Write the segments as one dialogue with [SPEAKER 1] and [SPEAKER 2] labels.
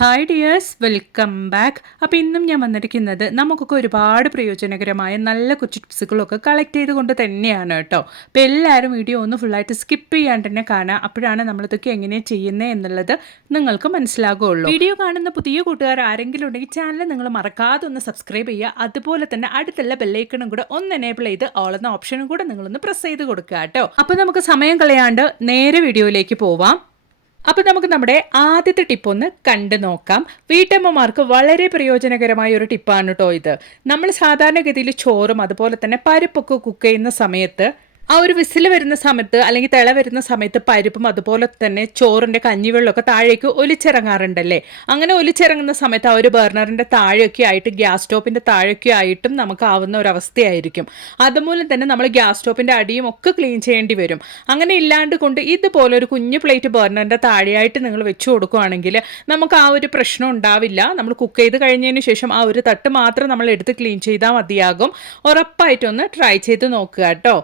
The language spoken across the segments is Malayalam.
[SPEAKER 1] ഹായ് ഡിയേഴ്സ് വെൽക്കം ബാക്ക് അപ്പോൾ ഇന്നും ഞാൻ വന്നിരിക്കുന്നത് നമുക്കൊക്കെ ഒരുപാട് പ്രയോജനകരമായ നല്ല കുറച്ച് ടിപ്സുകളൊക്കെ കളക്ട് ചെയ്തുകൊണ്ട് തന്നെയാണ് കേട്ടോ. അപ്പോൾ എല്ലാവരും വീഡിയോ ഒന്ന് ഫുള്ളായിട്ട് സ്കിപ്പ് ചെയ്യാണ്ട് തന്നെ കാണാം. അപ്പോഴാണ് നമ്മളിതൊക്കെ എങ്ങനെയാണ് ചെയ്യുന്നത് എന്നുള്ളത് നിങ്ങൾക്ക് മനസ്സിലാകുള്ളൂ. വീഡിയോ കാണുന്ന പുതിയ കൂട്ടുകാർ ആരെങ്കിലും ഉണ്ടെങ്കിൽ ചാനൽ നിങ്ങൾ മറക്കാതെ ഒന്ന് സബ്സ്ക്രൈബ് ചെയ്യുക. അതുപോലെ തന്നെ അടുത്തുള്ള ബെല്ലൈക്കണും കൂടെ ഒന്ന് എനേബിൾ ചെയ്ത് ഓൾ എന്ന ഓപ്ഷനും കൂടെ നിങ്ങളൊന്ന് പ്രസ് ചെയ്ത് കൊടുക്കുക കേട്ടോ. അപ്പോൾ നമുക്ക് സമയം കളയാണ്ട് നേരെ വീഡിയോയിലേക്ക് പോവാം. അപ്പോൾ നമുക്ക് നമ്മുടെ ആദ്യത്തെ ടിപ്പ് ഒന്ന് കണ്ടു നോക്കാം. വീട്ടമ്മമാർക്ക് വളരെ പ്രയോജനകരമായ ഒരു ടിപ്പാണ് കേട്ടോ ഇത്. നമ്മൾ സാധാരണഗതിയിൽ ചോറും അതുപോലെ തന്നെ പരിപ്പൊക്കെ കുക്ക് ചെയ്യുന്ന സമയത്ത് ആ ഒരു വിസിൽ വരുന്ന സമയത്ത് അല്ലെങ്കിൽ തിള വരുന്ന സമയത്ത് പരിപ്പും അതുപോലെ തന്നെ ചോറിന്റെ കഞ്ഞിവെള്ളമൊക്കെ താഴേക്ക് ഒലിച്ചിറങ്ങാറുണ്ടല്ലേ? അങ്ങനെ ഒലിച്ചിറങ്ങുന്ന സമയത്ത് ആ ഒരു ബർണറിന്റെ താഴെയൊക്കെ ആയിട്ട് ഗ്യാസ് സ്റ്റോപ്പിന്റെ താഴെയൊക്കെ ആയിട്ടും നമുക്ക് ആവുന്ന ഒരു അവസ്ഥയായിരിക്കും. അതുമൂലം തന്നെ നമ്മൾ ഗ്യാസ് സ്റ്റോപ്പിന്റെ അടിയും ഒക്കെ ക്ലീൻ ചെയ്യേണ്ടി വരും. അങ്ങനെ ഇല്ലാണ്ട് കൊണ്ട് ഇതുപോലെ ഒരു കുഞ്ഞു പ്ലേറ്റ് ബർണറിന്റെ താഴെയായിട്ട് നിങ്ങൾ വെച്ച് കൊടുക്കുകയാണെങ്കിൽ നമുക്ക് ആ ഒരു പ്രശ്നം ഉണ്ടാവില്ല. നമ്മൾ കുക്ക് ചെയ്ത് കഴിഞ്ഞതിന് ശേഷം ആ ഒരു തട്ട് മാത്രം നമ്മൾ എടുത്ത് ക്ലീൻ ചെയ്താൽ മതിയാകും. ഉറപ്പായിട്ടൊന്ന് ട്രൈ ചെയ്ത് നോക്കുക കേട്ടോ.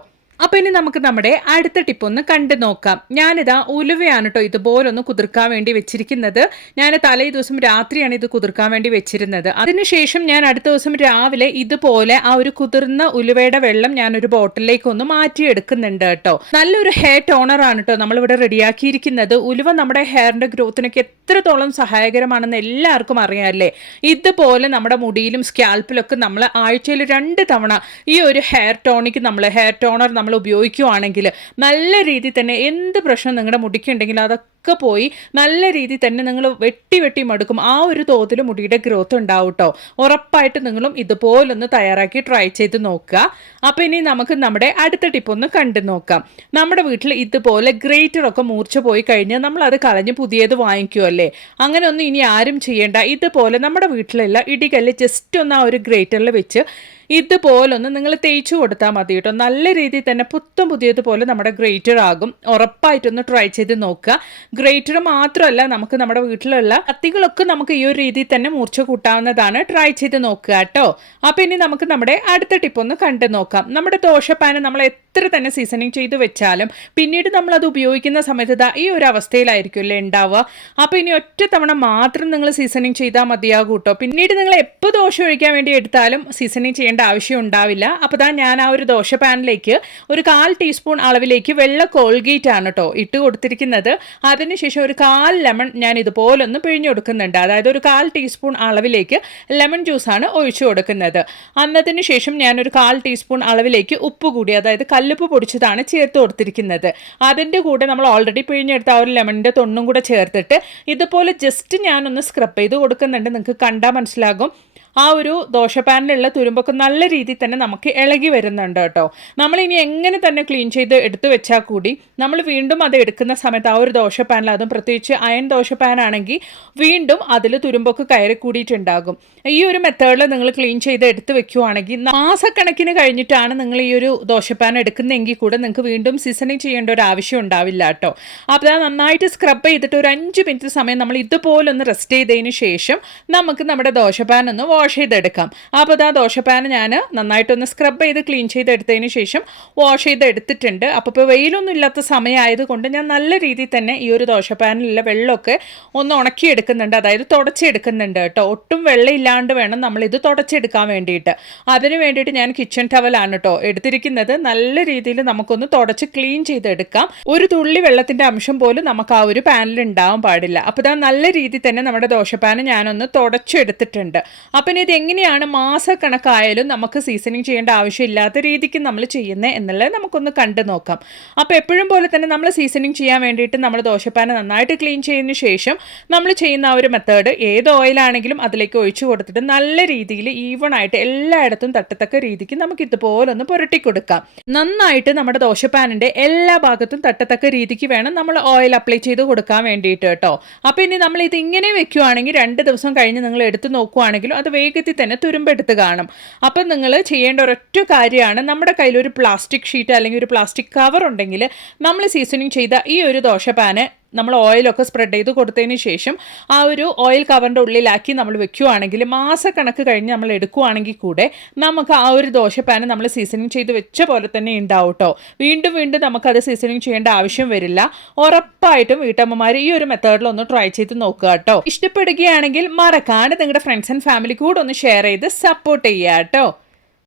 [SPEAKER 1] അപ്പൊ ഇനി നമുക്ക് നമ്മുടെ അടുത്ത ടിപ്പ് ഒന്ന് കണ്ടു നോക്കാം. ഞാനിതാ ഉലുവയാണ് കേട്ടോ ഇതുപോലൊന്ന് കുതിർക്കാൻ വേണ്ടി വെച്ചിരിക്കുന്നത്. ഞാൻ തലേ ദിവസം രാത്രിയാണ് ഇത് കുതിർക്കാൻ വേണ്ടി വെച്ചിരുന്നത്. അതിനുശേഷം ഞാൻ അടുത്ത ദിവസം രാവിലെ ഇതുപോലെ ആ ഒരു കുതിർന്ന ഉലുവയുടെ വെള്ളം ഞാൻ ഒരു ബോട്ടിലേക്ക് ഒന്ന് മാറ്റിയെടുക്കുന്നുണ്ട് കേട്ടോ നല്ലൊരു ഹെയർ ടോണർ ആണ് കേട്ടോ നമ്മളിവിടെ റെഡിയാക്കിയിരിക്കുന്നത്. ഉലുവ നമ്മുടെ ഹെയറിന്റെ ഗ്രോത്തിനൊക്കെ എത്രത്തോളം സഹായകരമാണെന്ന് എല്ലാവർക്കും അറിയാമല്ലേ ഇതുപോലെ നമ്മുടെ മുടിയിലും സ്കാൽപ്പിലൊക്കെ നമ്മൾ ആഴ്ചയിൽ രണ്ട് തവണ ഈ ഒരു ഹെയർ ടോണിക്ക് നമ്മൾ ഹെയർ ടോണർ നമ്മൾ ഉപയോഗിക്കുവാണെങ്കിൽ നല്ല രീതിയിൽ തന്നെ എന്ത് പ്രശ്നം നിങ്ങളുടെ മുടിക്കുണ്ടെങ്കിലും അതൊക്കെ പോയി നല്ല രീതിയിൽ തന്നെ നിങ്ങൾ വെട്ടി വെട്ടി മടുക്കും. ആ ഒരു തോതിൽ മുടിയുടെ ഗ്രോത്ത് ഉണ്ടാവും കേട്ടോ ഉറപ്പായിട്ട് നിങ്ങളും ഇതുപോലൊന്ന് തയ്യാറാക്കി ട്രൈ ചെയ്ത് നോക്കുക. അപ്പോൾ ഇനി നമുക്ക് നമ്മുടെ അടുത്ത ടിപ്പ് ഒന്ന് കണ്ടു നോക്കാം. നമ്മുടെ വീട്ടിൽ ഇതുപോലെ ഗ്രേറ്ററൊക്കെ മൂർച്ച പോയി കഴിഞ്ഞാൽ നമ്മൾ അത് കളഞ്ഞ് പുതിയത് വാങ്ങിക്കുമല്ലേ അങ്ങനെ ഒന്നും ഇനി ആരും ചെയ്യേണ്ട. ഇതുപോലെ നമ്മുടെ വീട്ടിലുള്ള ഇടികല്ല് ജസ്റ്റ് ഒന്ന് ആ ഒരു ഗ്രേറ്ററിൽ വെച്ച് ഇതുപോലൊന്ന് നിങ്ങൾ തേച്ചു കൊടുത്താൽ മതി കേട്ടോ. നല്ല രീതിയിൽ തന്നെ പുത്തം പുതിയതുപോലെ നമ്മുടെ ഗ്രേറ്റർ ആകും. ഉറപ്പായിട്ടൊന്ന് ട്രൈ ചെയ്ത് നോക്കുക. ഗ്രേറ്റർ മാത്രമല്ല നമുക്ക് നമ്മുടെ വീട്ടിലുള്ള കത്തികളൊക്കെ നമുക്ക് ഈ ഒരു രീതിയിൽ തന്നെ മൂർച്ച കൂട്ടാവുന്നതാണ്. ട്രൈ ചെയ്ത് നോക്കുക കേട്ടോ. അപ്പം ഇനി നമുക്ക് നമ്മുടെ അടുത്ത ടിപ്പ് ഒന്ന് കണ്ടു നോക്കാം. നമ്മുടെ ദോശപ്പാന് നമ്മൾ എത്ര തന്നെ സീസണിങ് ചെയ്ത് വെച്ചാലും പിന്നീട് നമ്മൾ അത് ഉപയോഗിക്കുന്ന സമയത്ത് ഈ ഒരു അവസ്ഥയിലായിരിക്കും അല്ലേ ഉണ്ടാവുക. അപ്പോൾ ഇനി ഒറ്റ തവണ മാത്രം നിങ്ങൾ സീസണിങ് ചെയ്താൽ മതിയാകും കേട്ടോ. പിന്നീട് നിങ്ങൾ എപ്പോൾ ദോശ ഒഴിക്കാൻ വേണ്ടി എടുത്താലും സീസണിങ് ചെയ്യേണ്ട ആവശ്യം ഉണ്ടാവില്ല. അപ്പോൾ താ ഞാൻ ആ ഒരു ദോശ പാനിലേക്ക് ഒരു കാൽ ടീസ്പൂൺ അളവിലേക്ക് വെള്ള കോൾഗേറ്റ് ആണ് കേട്ടോ ഇട്ട് കൊടുത്തിരിക്കുന്നത്. അതിനുശേഷം ഒരു കാൽ ലെമൺ ഞാൻ ഇതുപോലൊന്ന് പിഴിഞ്ഞു കൊടുക്കുന്നുണ്ട്. അതായത് ഒരു കാൽ ടീസ്പൂൺ അളവിലേക്ക് ലെമൺ ജ്യൂസാണ് ഒഴിച്ചു കൊടുക്കുന്നത്. അന്നതിന് ശേഷം ഞാനൊരു കാൽ ടീസ്പൂൺ അളവിലേക്ക് ഉപ്പ് കൂടി അതായത് കല്ലുപ്പ് പൊടിച്ചതാണ് ചേർത്ത് കൊടുത്തിരിക്കുന്നത്. അതിന്റെ കൂടെ നമ്മൾ ഓൾറെഡി പിഴിഞ്ഞെടുത്ത ആ ഒരു ലെമണിന്റെ തൊണ്ണും കൂടെ ചേർത്തിട്ട് ഇതുപോലെ ജസ്റ്റ് ഞാനൊന്ന് സ്ക്രബ് ചെയ്ത് കൊടുക്കുന്നുണ്ട്. നിങ്ങൾക്ക് കണ്ടാൽ മനസ്സിലാകും. ആ ഒരു ദോശപ്പാനിലുള്ള തുരുമ്പൊക്കെ നല്ല രീതിയിൽ തന്നെ നമുക്ക് ഇളകി വരുന്നുണ്ട് കേട്ടോ. നമ്മൾ ഇനി എങ്ങനെ തന്നെ ക്ലീൻ ചെയ്ത് എടുത്തു വെച്ചാൽ കൂടി നമ്മൾ വീണ്ടും അത് എടുക്കുന്ന സമയത്ത് ആ ഒരു ദോശപ്പാനിൽ അതും പ്രത്യേകിച്ച് അയൺ ദോശപ്പാനാണെങ്കിൽ വീണ്ടും അതിൽ തുരുമ്പൊക്കെ കയറി കൂടിയിട്ടുണ്ടാകും. ഈ ഒരു മെത്തേഡിൽ നിങ്ങൾ ക്ലീൻ ചെയ്ത് എടുത്തു വെക്കുവാണെങ്കിൽ മാസക്കണക്കിന് കഴിഞ്ഞിട്ടാണ് നിങ്ങൾ ഈ ഒരു ദോശപ്പാൻ എടുക്കുന്നതെങ്കിൽ കൂടെ നിങ്ങൾക്ക് വീണ്ടും സീസണിങ് ചെയ്യേണ്ട ഒരു ആവശ്യം ഉണ്ടാവില്ല കേട്ടോ. അപ്പോൾ അത് നന്നായിട്ട് സ്ക്രബ് ചെയ്തിട്ട് ഒരു അഞ്ച് മിനിറ്റ് സമയം നമ്മൾ ഇതുപോലൊന്ന് റെസ്റ്റ് ചെയ്തതിന് ശേഷം നമുക്ക് നമ്മുടെ ദോശപ്പാൻ ഒന്ന് വാഷ് ചെയ്തെടുക്കാം. അപ്പോൾ അത് ആ ദോശപ്പാൻ ഞാൻ നന്നായിട്ടൊന്ന് സ്ക്രബ് ചെയ്ത് ക്ലീൻ ചെയ്തെടുത്തതിന് ശേഷം വാഷ് ചെയ്തെടുത്തിട്ടുണ്ട്. അപ്പോൾ ഇപ്പോൾ വെയിലൊന്നും ഇല്ലാത്ത സമയമായതുകൊണ്ട് ഞാൻ നല്ല രീതിയിൽ തന്നെ ഈ ഒരു ദോശപ്പാനിലുള്ള വെള്ളമൊക്കെ ഒന്ന് ഉണക്കിയെടുക്കുന്നുണ്ട്. അതായത് തുടച്ചെടുക്കുന്നുണ്ട് കേട്ടോ. ഒട്ടും വെള്ളം ഇല്ലാണ്ട് വേണം നമ്മളിത് തുടച്ചെടുക്കാൻ വേണ്ടിയിട്ട്. അതിന് വേണ്ടിയിട്ട് ഞാൻ കിച്ചൺ ടവലാണ് കേട്ടോ എടുത്തിരിക്കുന്നത്. നല്ല രീതിയിൽ നമുക്കൊന്ന് തുടച്ച് ക്ലീൻ ചെയ്തെടുക്കാം. ഒരു തുള്ളി വെള്ളത്തിന്റെ അംശം പോലും നമുക്ക് ആ ഒരു പാനിൽ ഉണ്ടാവാൻ പാടില്ല. അപ്പോൾ ഇതാ നല്ല രീതിയിൽ തന്നെ നമ്മുടെ ദോശപ്പാന് ഞാനൊന്ന് തുടച്ചെടുത്തിട്ടുണ്ട്. അപ്പം ഇനി ഇത് എങ്ങനെയാണ് മാസക്കണക്കായാലും നമുക്ക് സീസണിങ് ചെയ്യേണ്ട ആവശ്യമില്ലാത്ത രീതിക്ക് നമ്മൾ ചെയ്യുന്നത് എന്നുള്ളത് നമുക്കൊന്ന് കണ്ടു നോക്കാം. അപ്പോൾ എപ്പോഴും പോലെ തന്നെ നമ്മൾ സീസണിങ് ചെയ്യാൻ വേണ്ടിയിട്ട് നമ്മൾ ദോശപ്പാന നന്നായിട്ട് ക്ലീൻ ചെയ്യുന്ന ശേഷം നമ്മൾ ചെയ്യുന്ന ആ ഒരു മെത്തേഡ് ഏത് ഓയിലാണെങ്കിലും അതിലേക്ക് ഒഴിച്ചു കൊടുത്തിട്ട് നല്ല രീതിയിൽ ഈവൺ ആയിട്ട് എല്ലായിടത്തും തട്ടത്തക്ക രീതിക്ക് നമുക്ക് ഇതുപോലെ ഒന്ന് പുരട്ടി കൊടുക്കാം. നന്നായിട്ട് നമ്മുടെ ദോശപ്പാനിന്റെ എല്ലാ ഭാഗത്തും തട്ടത്തക്ക രീതിക്ക് വേണം നമ്മൾ ഓയിൽ അപ്ലൈ ചെയ്ത് കൊടുക്കാൻ വേണ്ടിയിട്ട് കേട്ടോ. അപ്പോൾ ഇനി നമ്മൾ ഇത് ഇങ്ങനെ വെക്കുകയാണെങ്കിൽ രണ്ട് ദിവസം കഴിഞ്ഞ് നിങ്ങൾ എടുത്ത് നോക്കുകയാണെങ്കിലും അത് വേഗത്തിൽ തന്നെ തുരുമ്പെടുത്ത് കാണും. അപ്പം നിങ്ങൾ ചെയ്യേണ്ട ഒരൊറ്റ കാര്യമാണ് നമ്മുടെ കയ്യിൽ ഒരു പ്ലാസ്റ്റിക് ഷീറ്റ് അല്ലെങ്കിൽ ഒരു പ്ലാസ്റ്റിക് കവർ ഉണ്ടെങ്കിൽ നമ്മൾ സീസണിങ് ചെയ്ത ഈ ഒരു ദോശ പാന് നമ്മൾ ഓയിലൊക്കെ സ്പ്രെഡ് ചെയ്ത് കൊടുത്തതിന് ശേഷം ആ ഒരു ഓയിൽ കവറിന്റെ ഉള്ളിലാക്കി നമ്മൾ വെക്കുകയാണെങ്കിൽ മാസക്കണക്ക് കഴിഞ്ഞ് നമ്മൾ എടുക്കുകയാണെങ്കിൽ കൂടെ നമുക്ക് ആ ഒരു ദോശപ്പാന് നമ്മൾ സീസണിങ് ചെയ്ത് വെച്ച പോലെ തന്നെ ഉണ്ടാവും കേട്ടോ വീണ്ടും വീണ്ടും നമുക്കത് സീസണിങ് ചെയ്യേണ്ട ആവശ്യം വരില്ല. ഉറപ്പായിട്ടും വീട്ടമ്മമാർ ഈ ഒരു മെത്തേഡിൽ ഒന്ന് ട്രൈ ചെയ്ത് നോക്കുക കേട്ടോ ഇഷ്ടപ്പെടുകയാണെങ്കിൽ മറക്കാണ്ട് നിങ്ങളുടെ ഫ്രണ്ട്സ് ആൻഡ് ഫാമിലി കൂടെ ഒന്ന് ഷെയർ ചെയ്ത് സപ്പോർട്ട് ചെയ്യുക കേട്ടോ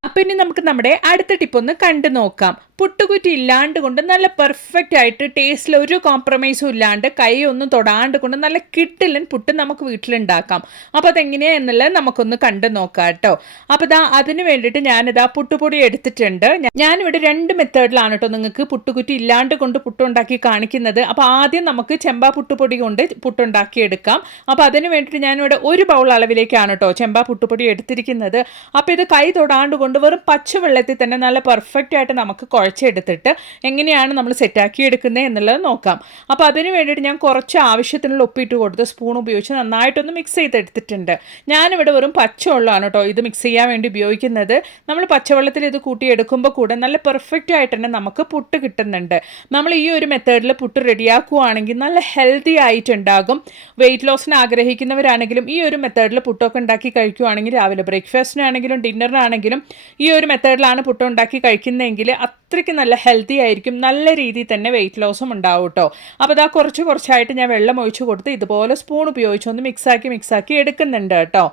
[SPEAKER 1] അപ്പം ഇനി നമുക്ക് നമ്മുടെ അടുത്ത ടിപ്പ് ഒന്ന് കണ്ടു നോക്കാം. പുട്ടുകുറ്റി ഇല്ലാണ്ട് കൊണ്ട് നല്ല പെർഫെക്റ്റ് ആയിട്ട് ടേസ്റ്റിൽ ഒരു കോംപ്രമൈസും ഇല്ലാണ്ട് കൈ ഒന്നും തൊടാണ്ട് കൊണ്ട് നല്ല കിട്ടില്ലൻ പുട്ട് നമുക്ക് വീട്ടിലുണ്ടാക്കാം. അപ്പോൾ അതെങ്ങനെയാ എന്നുള്ളത് നമുക്കൊന്ന് കണ്ടു നോക്കാം കേട്ടോ. അപ്പോൾ ഇതാ അതിന് വേണ്ടിയിട്ട് ഞാനിതാ പുട്ടുപൊടി എടുത്തിട്ടുണ്ട്. ഞാനിവിടെ രണ്ട് മെത്തേഡിലാണ് കേട്ടോ നിങ്ങൾക്ക് പുട്ടുകുറ്റി ഇല്ലാണ്ട് കൊണ്ട് പുട്ടുണ്ടാക്കി കാണിക്കുന്നത്. അപ്പോൾ ആദ്യം നമുക്ക് ചെമ്പാ പുട്ടുപൊടി കൊണ്ട് പുട്ടുണ്ടാക്കി എടുക്കാം. അപ്പോൾ അതിന് വേണ്ടിയിട്ട് ഞാനിവിടെ ഒരു ബൗൾ അളവിലേക്കാണ് കേട്ടോ ചെമ്പാ പുട്ടുപൊടി എടുത്തിരിക്കുന്നത്. അപ്പോൾ ഇത് കൈ തൊടാണ്ട് കൊണ്ട് വെറും പച്ചവെള്ളത്തിൽ തന്നെ നല്ല പെർഫെക്റ്റ് ആയിട്ട് നമുക്ക് കുഴച്ചെടുത്തിട്ട് എങ്ങനെയാണ് നമ്മൾ സെറ്റാക്കി എടുക്കുന്നത് എന്നുള്ളത് നോക്കാം. അപ്പോൾ അതിന് വേണ്ടിയിട്ട് ഞാൻ കുറച്ച് ആവശ്യത്തിനുള്ള ഉപ്പിട്ട് കൊടുത്ത് സ്പൂൺ ഉപയോഗിച്ച് നന്നായിട്ടൊന്ന് മിക്സ് ചെയ്തെടുത്തിട്ടുണ്ട്. ഞാനിവിടെ വെറും പച്ച പച്ചവെള്ളമാണ് കേട്ടോ ഇത് മിക്സ് ചെയ്യാൻ വേണ്ടി ഉപയോഗിക്കുന്നത്. നമ്മൾ പച്ചവെള്ളത്തിൽ ഇത് കൂട്ടി എടുക്കുമ്പോൾ കൂടെ നല്ല പെർഫെക്റ്റ് ആയിട്ട് തന്നെ നമുക്ക് പുട്ട് കിട്ടുന്നുണ്ട്. നമ്മൾ ഈ ഒരു മെത്തേഡിൽ പുട്ട് റെഡിയാക്കുകയാണെങ്കിൽ നല്ല ഹെൽത്തി ആയിട്ടുണ്ടാകും. വെയിറ്റ് ലോസിന് ആഗ്രഹിക്കുന്നവരാണെങ്കിലും ഈ ഒരു മെത്തേഡിൽ പുട്ടൊക്കെ ഉണ്ടാക്കി കഴിക്കുവാണെങ്കിൽ രാവിലെ ബ്രേക്ക്ഫാസ്റ്റിനാണെങ്കിലും ഡിന്നറിനാണെങ്കിലും ഈ ഒരു മെത്തേഡിലാണ് പുട്ട് ഉണ്ടാക്കി കഴിക്കുന്നതെങ്കിൽ അത്രയ്ക്ക് നല്ല ഹെൽത്തി ആയിരിക്കും. നല്ല രീതിയിൽ തന്നെ വെയിറ്റ് ലോസും ഉണ്ടാവും കേട്ടോ അപ്പോൾ ഇതാ കുറച്ച് കുറച്ചായിട്ട് ഞാൻ വെള്ളം ഒഴിച്ച് കൊടുത്ത് ഇതുപോലെ സ്പൂൺ ഉപയോഗിച്ചൊന്ന് മിക്സാക്കി മിക്സാക്കി എടുക്കുന്നുണ്ട് കേട്ടോ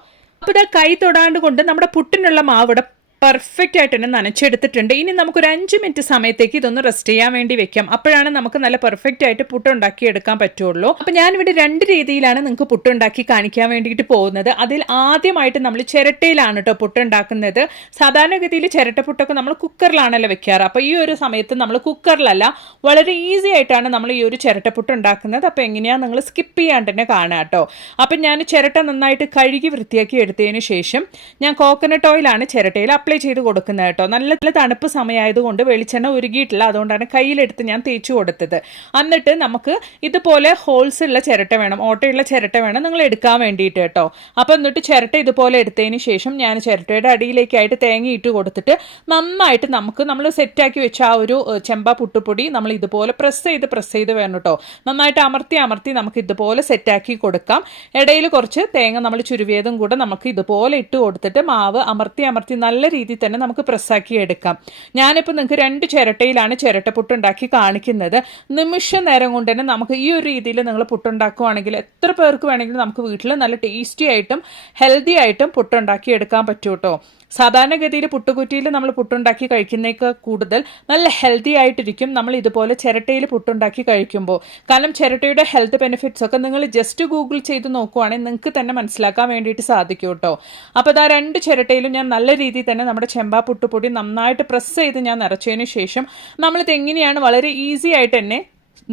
[SPEAKER 1] അപ്പോൾ ഇതാ കൈ തൊടാണ്ട് കൊണ്ട് നമ്മുടെ പുട്ടിനുള്ള മാവ് ഇവിടെ പെർഫെക്റ്റ് ആയിട്ട് തന്നെ നനച്ചെടുത്തിട്ടുണ്ട്. ഇനി നമുക്കൊരു അഞ്ച് മിനിറ്റ് സമയത്തേക്ക് ഇതൊന്ന് റെസ്റ്റ് ചെയ്യാൻ വേണ്ടി വെക്കാം. അപ്പോഴാണ് നമുക്ക് നല്ല പെർഫെക്റ്റ് ആയിട്ട് പുട്ട് ഉണ്ടാക്കി എടുക്കാൻ പറ്റുള്ളൂ. അപ്പം ഞാനിവിടെ രണ്ട് രീതിയിലാണ് നിങ്ങൾക്ക് പുട്ടുണ്ടാക്കി കാണിക്കാൻ വേണ്ടിയിട്ട് പോകുന്നത്. അതിൽ ആദ്യമായിട്ട് നമ്മൾ ചിരട്ടയിലാണ് കേട്ടോ പുട്ടുണ്ടാക്കുന്നത്. സാധാരണഗതിയിൽ ചിരട്ട പുട്ടൊക്കെ നമ്മൾ കുക്കറിലാണല്ലോ വെക്കാറ്. അപ്പോൾ ഈ ഒരു സമയത്ത് നമ്മൾ കുക്കറിലല്ല വളരെ ഈസി ആയിട്ടാണ് നമ്മൾ ഈ ഒരു ചിരട്ട പുട്ട് ഉണ്ടാക്കുന്നത് അപ്പോൾ എങ്ങനെയാണ് നിങ്ങൾ സ്കിപ്പ് ചെയ്യാണ്ട് തന്നെ കാണുക കേട്ടോ അപ്പം ഞാൻ ചിരട്ട നന്നായിട്ട് കഴുകി വൃത്തിയാക്കി എടുത്തതിന് ശേഷം ഞാൻ കോക്കനട്ട് ഓയിലാണ് ചിരട്ടയിൽ അപ്ലൈ ചെയ്ത് കൊടുക്കുന്നത് കേട്ടോ. നല്ല നല്ല തണുപ്പ് സമയമായതുകൊണ്ട് വെളിച്ചെണ്ണ ഉരുകിയിട്ടില്ല. അതുകൊണ്ടാണ് കയ്യിലെടുത്ത് ഞാൻ തേച്ചു കൊടുത്തത്. എന്നിട്ട് നമുക്ക് ഇതുപോലെ ഹോൾസ് ഉള്ള ചിരട്ട വേണം. ഓട്ടയുള്ള ചിരട്ട വേണം നിങ്ങൾ എടുക്കാൻ വേണ്ടിയിട്ട് കേട്ടോ. അപ്പോൾ എന്നിട്ട് ചിരട്ട ഇതുപോലെ എടുത്തതിന് ശേഷം ഞാൻ ചിരട്ടയുടെ അടിയിലേക്കായിട്ട് തേങ്ങ ഇട്ട് കൊടുത്തിട്ട് നന്നായിട്ട് നമുക്ക് നമ്മൾ സെറ്റാക്കി വെച്ച ആ ഒരു ചെമ്പ പുട്ടുപൊടി നമ്മൾ ഇതുപോലെ പ്രസ് ചെയ്ത് പ്രസ് ചെയ്ത് വേണം കേട്ടോ. നന്നായിട്ട് അമർത്തി അമർത്തി നമുക്ക് ഇതുപോലെ സെറ്റാക്കി കൊടുക്കാം. ഇടയിൽ കുറച്ച് തേങ്ങ നമ്മൾ ചുരുവിയതും കൂടെ നമുക്ക് ഇതുപോലെ ഇട്ട് കൊടുത്തിട്ട് മാവ് അമർത്തി അമർത്തി നല്ല രീതിയിൽ തന്നെ നമുക്ക് പ്രസ്സാക്കി എടുക്കാം. ഞാനിപ്പോൾ നിങ്ങൾക്ക് രണ്ട് ചിരട്ടയിലാണ് ചിരട്ട ഉണ്ടാക്കി കാണിക്കുന്നത്. നിമിഷ നേരം കൊണ്ട് തന്നെ നമുക്ക് ഈ ഒരു രീതിയിൽ നിങ്ങൾ പുട്ടുണ്ടാക്കുവാണെങ്കിൽ എത്ര പേർക്ക് വേണമെങ്കിലും നമുക്ക് വീട്ടിൽ നല്ല ടേസ്റ്റി ആയിട്ടും ഹെൽത്തി ആയിട്ടും പുട്ടുണ്ടാക്കി എടുക്കാൻ പറ്റൂട്ടോ. സാധാരണഗതിയിൽ പുട്ടുകുറ്റിയിൽ നമ്മൾ പുട്ടുണ്ടാക്കി കഴിക്കുന്നേക്കാൾ കൂടുതൽ നല്ല ഹെൽത്തി ആയിട്ടിരിക്കും. നമ്മൾ ഇതുപോലെ ചിരട്ടയിൽ പുട്ടുണ്ടാക്കി കഴിക്കുമ്പോൾ. കാരണം ചിരട്ടയുടെ ഹെൽത്ത് ബെനിഫിറ്റ്സ് ഒക്കെ നിങ്ങൾ ജസ്റ്റ് ഗൂഗിൾ ചെയ്ത് നോക്കുവാണെങ്കിൽ നിങ്ങൾക്ക് തന്നെ മനസ്സിലാക്കാൻ വേണ്ടിയിട്ട് സാധിക്കും കേട്ടോ. അപ്പോൾ ഇതാ രണ്ട് ചിരട്ടയിലും ഞാൻ നല്ല രീതിയിൽ തന്നെ നമ്മുടെ ചെമ്പാ പുട്ടുപൊടി നന്നായിട്ട് പ്രസ് ചെയ്ത് ഞാൻ നിറച്ചതിന് ശേഷം നമ്മളിത് എങ്ങനെയാണ് വളരെ ഈസി ആയിട്ട് തന്നെ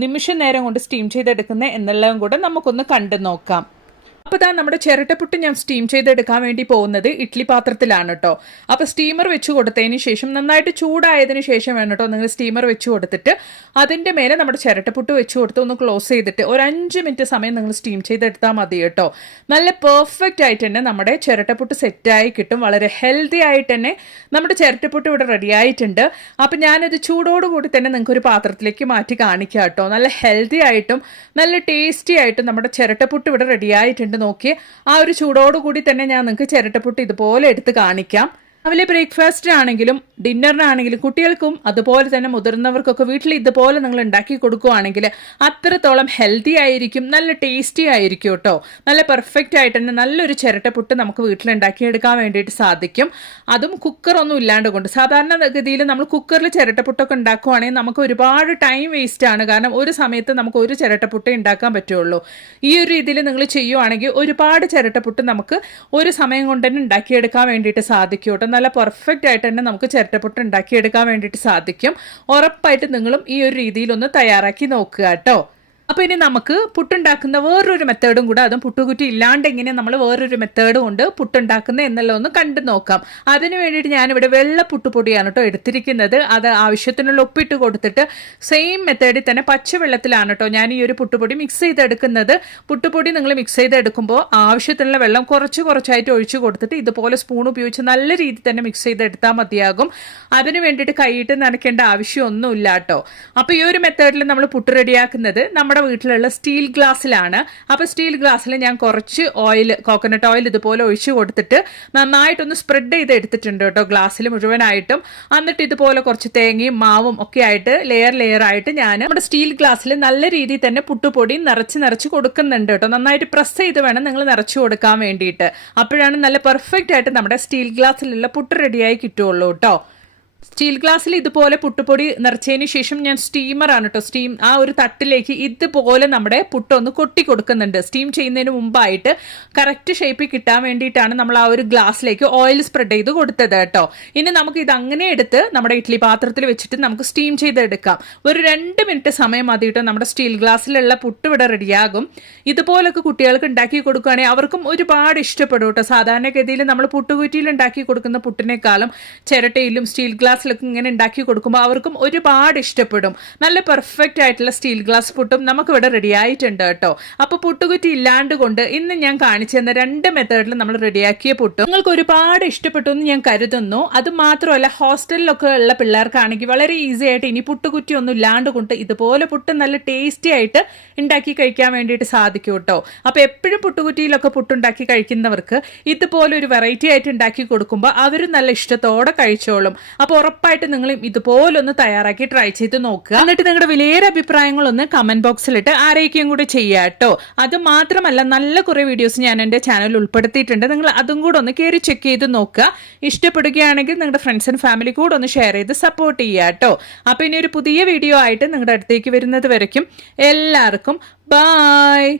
[SPEAKER 1] നിമിഷ നേരം കൊണ്ട് സ്റ്റീം ചെയ്തെടുക്കുന്നത് എന്നെല്ലാം കൂടെ നമുക്കൊന്ന് കണ്ടു നോക്കാം. അപ്പോൾ ഇതാ നമ്മുടെ ചിരട്ടപ്പുട്ട് ഞാൻ സ്റ്റീം ചെയ്തെടുക്കാൻ വേണ്ടി പോകുന്നത് ഇഡ്ഡലി പാത്രത്തിലാണ് കേട്ടോ അപ്പോൾ സ്റ്റീമർ വെച്ച് കൊടുത്തതിന് ശേഷം നന്നായിട്ട് ചൂടായതിനു ശേഷം വേണം കേട്ടോ നിങ്ങൾ സ്റ്റീമർ വെച്ച് കൊടുത്തിട്ട്. അതിന്റെ മേലെ നമ്മുടെ ചിരട്ടപ്പുട്ട് വെച്ച് കൊടുത്ത് ഒന്ന് ക്ലോസ് ചെയ്തിട്ട് ഒരു അഞ്ച് മിനിറ്റ് സമയം നിങ്ങൾ സ്റ്റീം ചെയ്തെടുത്താൽ മതി കേട്ടോ നല്ല പെർഫെക്റ്റ് ആയിട്ട് തന്നെ നമ്മുടെ ചിരട്ടപ്പുട്ട് സെറ്റായി കിട്ടും. വളരെ ഹെൽത്തി ആയിട്ട് തന്നെ നമ്മുടെ ചിരട്ടപ്പുട്ട് ഇവിടെ റെഡി ആയിട്ടുണ്ട്. അപ്പൊ ഞാനത് ചൂടോടുകൂടി തന്നെ നിങ്ങൾക്ക് ഒരു പാത്രത്തിലേക്ക് മാറ്റി കാണിക്കാം കേട്ടോ നല്ല ഹെൽത്തി ആയിട്ടും നല്ല ടേസ്റ്റി ആയിട്ടും നമ്മുടെ ചിരട്ടപ്പുട്ട് ഇവിടെ റെഡി ആയിട്ടുണ്ട്. നോക്കി ആ ഒരു ചൂടോടുകൂടി തന്നെ ഞാൻ നിങ്ങൾക്ക് ചിരട്ടപ്പുട്ട് ഇതുപോലെ എടുത്ത് കാണിക്കാം. രാവിലെ ബ്രേക്ക്ഫാസ്റ്റിനാണെങ്കിലും ഡിന്നറിനാണെങ്കിലും കുട്ടികൾക്കും അതുപോലെ തന്നെ മുതിർന്നവർക്കൊക്കെ വീട്ടിൽ ഇതുപോലെ നിങ്ങൾ ഉണ്ടാക്കി കൊടുക്കുവാണെങ്കിൽ അത്രത്തോളം ഹെൽത്തി ആയിരിക്കും നല്ല ടേസ്റ്റി ആയിരിക്കും കേട്ടോ. നല്ല പെർഫെക്റ്റ് ആയിട്ട് തന്നെ നല്ലൊരു ചിരട്ടപ്പുട്ട് നമുക്ക് വീട്ടിൽ ഉണ്ടാക്കിയെടുക്കാൻ വേണ്ടിയിട്ട് സാധിക്കും. അതും കുക്കറൊന്നും ഇല്ലാണ്ട് കൊണ്ട്. സാധാരണ ഗതിയിൽ നമ്മൾ കുക്കറിൽ ചിരട്ടപ്പുട്ടൊക്കെ ഉണ്ടാക്കുവാണെങ്കിൽ നമുക്ക് ഒരുപാട് ടൈം വേസ്റ്റ് ആണ്. കാരണം ഒരു സമയത്ത് നമുക്ക് ഒരു ചിരട്ടപ്പുട്ടേ ഉണ്ടാക്കാൻ പറ്റുള്ളൂ. ഈ ഒരു രീതിയിൽ നിങ്ങൾ ചെയ്യുവാണെങ്കിൽ ഒരുപാട് ചിരട്ടപ്പുട്ട് നമുക്ക് ഒരു സമയം കൊണ്ട് തന്നെ ഉണ്ടാക്കിയെടുക്കാൻ വേണ്ടിയിട്ട് സാധിക്കും കേട്ടോ. നല്ല പെർഫെക്റ്റ് ആയിട്ട് തന്നെ നമുക്ക് ചിരട്ടപ്പുട്ട് ഉണ്ടാക്കിയെടുക്കാൻ വേണ്ടിയിട്ട് സാധിക്കും. ഉറപ്പായിട്ട് നിങ്ങളും ഈ ഒരു രീതിയിലൊന്ന് തയ്യാറാക്കി നോക്കുക കേട്ടോ. അപ്പോൾ ഇനി നമുക്ക് പുട്ടുണ്ടാക്കുന്ന വേറൊരു മെത്തേഡും കൂടെ അതും പുട്ടുകുറ്റി ഇല്ലാണ്ട് എങ്ങനെ നമ്മൾ വേറൊരു മെത്തേഡ് ഉണ്ട് പുട്ടുണ്ടാക്കുന്ന എന്നുള്ള ഒന്ന് കണ്ടു നോക്കാം. അതിന് വേണ്ടിയിട്ട് ഞാനിവിടെ വെള്ള പുട്ടുപൊടിയാണ് കേട്ടോ എടുത്തിരിക്കുന്നത്. അത് ആവശ്യത്തിനുള്ള ഉപ്പിട്ട് കൊടുത്തിട്ട് സെയിം മെത്തേഡിൽ തന്നെ പച്ചവെള്ളത്തിലാണ് കേട്ടോ ഞാൻ ഈ ഒരു പുട്ടുപൊടി മിക്സ് ചെയ്തെടുക്കുന്നത്. പുട്ടുപൊടി നിങ്ങൾ മിക്സ് ചെയ്തെടുക്കുമ്പോൾ ആവശ്യത്തിനുള്ള വെള്ളം കുറച്ച് കുറച്ചായിട്ട് ഒഴിച്ചു കൊടുത്തിട്ട് ഇതുപോലെ സ്പൂൺ ഉപയോഗിച്ച് നല്ല രീതിയിൽ തന്നെ മിക്സ് ചെയ്തെടുത്താൽ മതിയാകും. അതിന് വേണ്ടിയിട്ട് കൈയിട്ട് നനയ്ക്കേണ്ട ആവശ്യമൊന്നുമില്ല കേട്ടോ അപ്പോൾ ഈ ഒരു മെത്തേഡിൽ നമ്മൾ പുട്ട് റെഡിയാക്കുന്നത് നമ്മുടെ നമ്മുടെ വീട്ടിലുള്ള സ്റ്റീൽ ഗ്ലാസ്സിലാണ്. അപ്പോൾ സ്റ്റീൽ ഗ്ലാസ്സിൽ ഞാൻ കുറച്ച് ഓയിൽ കോക്കനട്ട് ഓയിൽ ഇതുപോലെ ഒഴിച്ച് കൊടുത്തിട്ട് നന്നായിട്ടൊന്ന് സ്പ്രെഡ് ചെയ്ത് എടുത്തിട്ടുണ്ട് കേട്ടോ ഗ്ലാസ്സിൽ മുഴുവനായിട്ടും. എന്നിട്ട് ഇതുപോലെ കുറച്ച് തേങ്ങയും മാവും ഒക്കെ ആയിട്ട് ലെയർ ലെയർ ആയിട്ട് ഞാൻ നമ്മുടെ സ്റ്റീൽ ഗ്ലാസ്സിൽ നല്ല രീതിയിൽ തന്നെ പുട്ടുപൊടി നിറച്ച് നിറച്ച് കൊടുക്കുന്നുണ്ട് കേട്ടോ. നന്നായിട്ട് പ്രസ് ചെയ്ത് വേണം നിങ്ങൾ നിറച്ച് കൊടുക്കാൻ വേണ്ടിയിട്ട്. അപ്പോഴാണ് നല്ല പെർഫെക്റ്റ് ആയിട്ട് നമ്മുടെ സ്റ്റീൽ ഗ്ലാസ്സിലുള്ള പുട്ട് റെഡിയായി കിട്ടുള്ളൂ കേട്ടോ. സ്റ്റീൽ ഗ്ലാസ്സിൽ ഇതുപോലെ പുട്ടുപൊടി നിറച്ചതിന് ശേഷം ഞാൻ സ്റ്റീമറാണ് കേട്ടോ സ്റ്റീം ആ ഒരു തട്ടിലേക്ക് ഇതുപോലെ നമ്മുടെ പുട്ടൊന്ന് കൊട്ടി കൊടുക്കുന്നുണ്ട്. സ്റ്റീം ചെയ്യുന്നതിന് മുമ്പായിട്ട് കറക്റ്റ് ഷേപ്പിൽ കിട്ടാൻ വേണ്ടിയിട്ടാണ് നമ്മൾ ആ ഒരു ഗ്ലാസ്സിലേക്ക് ഓയിൽ സ്പ്രെഡ് ചെയ്ത് കൊടുത്തത് കേട്ടോ ഇനി നമുക്ക് ഇത് അങ്ങനെ എടുത്ത് നമ്മുടെ ഇഡ്ഡലി പാത്രത്തിൽ വെച്ചിട്ട് നമുക്ക് സ്റ്റീം ചെയ്തെടുക്കാം. ഒരു രണ്ട് മിനിറ്റ് സമയം മതി കേട്ടോ നമ്മുടെ സ്റ്റീൽ ഗ്ലാസ്സിലുള്ള പുട്ട് ഇവിടെ റെഡിയാകും ഇതുപോലൊക്കെ കുട്ടികൾക്ക് ഉണ്ടാക്കി കൊടുക്കുകയാണെങ്കിൽ അവർക്കും ഒരുപാട് ഇഷ്ടപ്പെടും കേട്ടോ സാധാരണഗതിയിൽ നമ്മൾ പുട്ടുകുറ്റിയിൽ ഉണ്ടാക്കി കൊടുക്കുന്ന പുട്ടിനേക്കാളും ചിരട്ടയിലും സ്റ്റീൽ ഗ്ലാസ്സിലൊക്കെ ഇങ്ങനെ ഉണ്ടാക്കി കൊടുക്കുമ്പോൾ അവർക്കും ഒരുപാട് ഇഷ്ടപ്പെടും. നല്ല പെർഫെക്റ്റ് ആയിട്ടുള്ള സ്റ്റീൽ ഗ്ലാസ് പുട്ടും നമുക്ക് ഇവിടെ റെഡി ആയിട്ടുണ്ട് കേട്ടോ. അപ്പോൾ പുട്ടുകുറ്റി ഇല്ലാണ്ട് കൊണ്ട് ഇന്ന് ഞാൻ കാണിച്ചു തന്ന രണ്ട് മെത്തേഡിൽ നമ്മൾ റെഡിയാക്കിയ പുട്ടും. നിങ്ങൾക്ക് ഒരുപാട് ഇഷ്ടപ്പെട്ടു എന്ന് ഞാൻ കരുതുന്നു. അത് മാത്രമല്ല ഹോസ്റ്റലിലൊക്കെ ഉള്ള പിള്ളേർക്കാണെങ്കിൽ വളരെ ഈസി ആയിട്ട് ഇനി പുട്ടുകുറ്റി ഒന്നും ഇല്ലാണ്ട് കൊണ്ട് ഇതുപോലെ പുട്ട് നല്ല ടേസ്റ്റി ആയിട്ട് ഉണ്ടാക്കി കഴിക്കാൻ വേണ്ടിയിട്ട് സാധിക്കും കേട്ടോ. അപ്പോൾ എപ്പോഴും പുട്ടുകുറ്റിയിലൊക്കെ പുട്ടുണ്ടാക്കി കഴിക്കുന്നവർക്ക് ഇതുപോലെ ഒരു വെറൈറ്റി ആയിട്ട് ഉണ്ടാക്കി കൊടുക്കുമ്പോൾ അവരും നല്ല ഇഷ്ടത്തോടെ കഴിച്ചോളും. അപ്പോൾ ഉറപ്പായിട്ട് നിങ്ങൾ ഇതുപോലൊന്ന് തയ്യാറാക്കി ട്രൈ ചെയ്ത് നോക്കുക. എന്നിട്ട് നിങ്ങളുടെ വിലയേറെ അഭിപ്രായങ്ങളൊന്ന് കമന്റ് ബോക്സിലിട്ട് ആരേക്കും കൂടി ചെയ്യുക കേട്ടോ അത് മാത്രമല്ല നല്ല കുറെ വീഡിയോസ് ഞാൻ എന്റെ ചാനലിൽ ഉൾപ്പെടുത്തിയിട്ടുണ്ട്. നിങ്ങൾ അതും കൂടെ ഒന്ന് കയറി ചെക്ക് ചെയ്ത് നോക്കുക. ഇഷ്ടപ്പെടുകയാണെങ്കിൽ നിങ്ങളുടെ ഫ്രണ്ട്സ് ആൻഡ് ഫാമിലി കൂടെ ഒന്ന് ഷെയർ ചെയ്ത് സപ്പോർട്ട് ചെയ്യുക കേട്ടോ അപ്പോൾ ഇനി ഒരു പുതിയ വീഡിയോ ആയിട്ട് നിങ്ങളുടെ അടുത്തേക്ക് വരുന്നത് വരയ്ക്കും. എല്ലാവർക്കും ബായ്